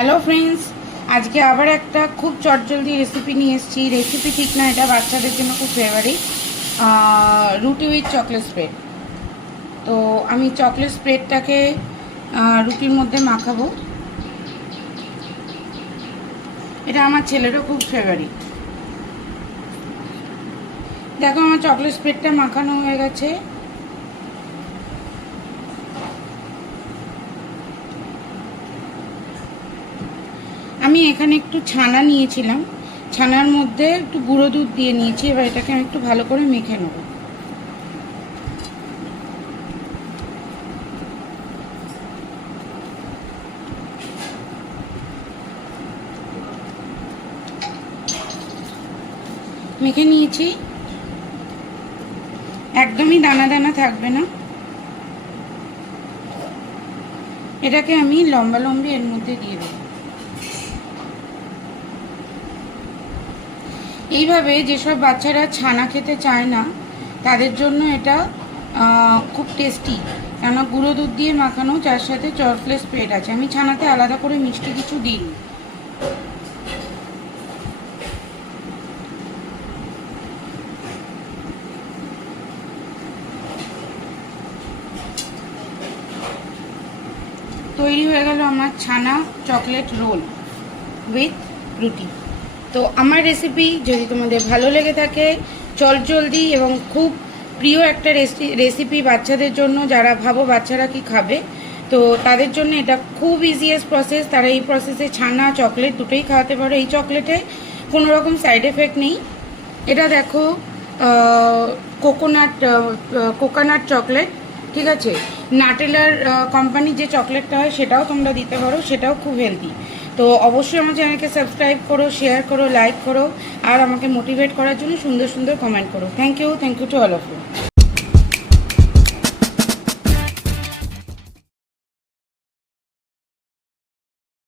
Hello friends, আজকে আবার একটা খুব চটজলদি রেসিপি নিয়ে এসেছি। রেসিপি ঠিক না, এটা বাচ্চাদের জন্য খুব ফেভারিট, রুটি উইথ চকলেট স্প্রেড। তো আমি চকলেট স্প্রেডটাকে রুটির মধ্যে মাখাবো। এটা আমার ছেলেরও খুব ফেভারিট। দেখো, আমার চকলেট স্প্রেডটা মাখানো হয়ে গেছে। আমি এখানে একটু ছানা নিয়েছিলাম, ছানার মধ্যে একটু গুঁড়ো দুধ দিয়ে নিয়েছি। এবার এটাকে আমি একটু ভালো করে মেখে নেব। মেখে নিয়েছি, একদমই দানা দানা থাকবে না। এটাকে আমি লম্বা লম্বি এর মধ্যে দিয়ে দেব। এইভাবে যেসব বাচ্চারা ছানা খেতে চায় না তাদের জন্য এটা খুব টেস্টি, কেননা গুঁড়ো দুধ দিয়ে মাখানো, যার সাথে চকলেট স্প্রেড আছে। আমি ছানাতে আলাদা করে মিষ্টি কিছু দিইনি। তৈরি হয়ে গেল আমার ছানা চকলেট রোল উইথ রুটি। তো আমার রেসিপি যদি তোমাদের ভালো লেগে থাকে, চটজলদি এবং খুব প্রিয় একটা রেসিপি বাচ্চাদের জন্য, যারা ভাবো বাচ্চারা কি খাবে, তো তাদের জন্য এটা খুব ইজিয়েস্ট প্রসেস। তারা এই প্রসেসে ছানা চকলেট দুটোই খাওয়াতে পারো। এই চকলেটে কোনো রকম সাইড এফেক্ট নেই। এটা দেখো, কোকোনাট চকলেট, ঠিক আছে। নাটেলার কোম্পানির যে চকলেটটা হয় সেটাও তোমরা দিতে পারো, সেটাও খুব হেলদি। তো অবশ্যই আমার চ্যানেলকে সাবস্ক্রাইব করো, শেয়ার করো, লাইক করো, আর আমাকে মোটিভেট করার জন্য সুন্দর সুন্দর কমেন্ট করো। Thank you to all of you.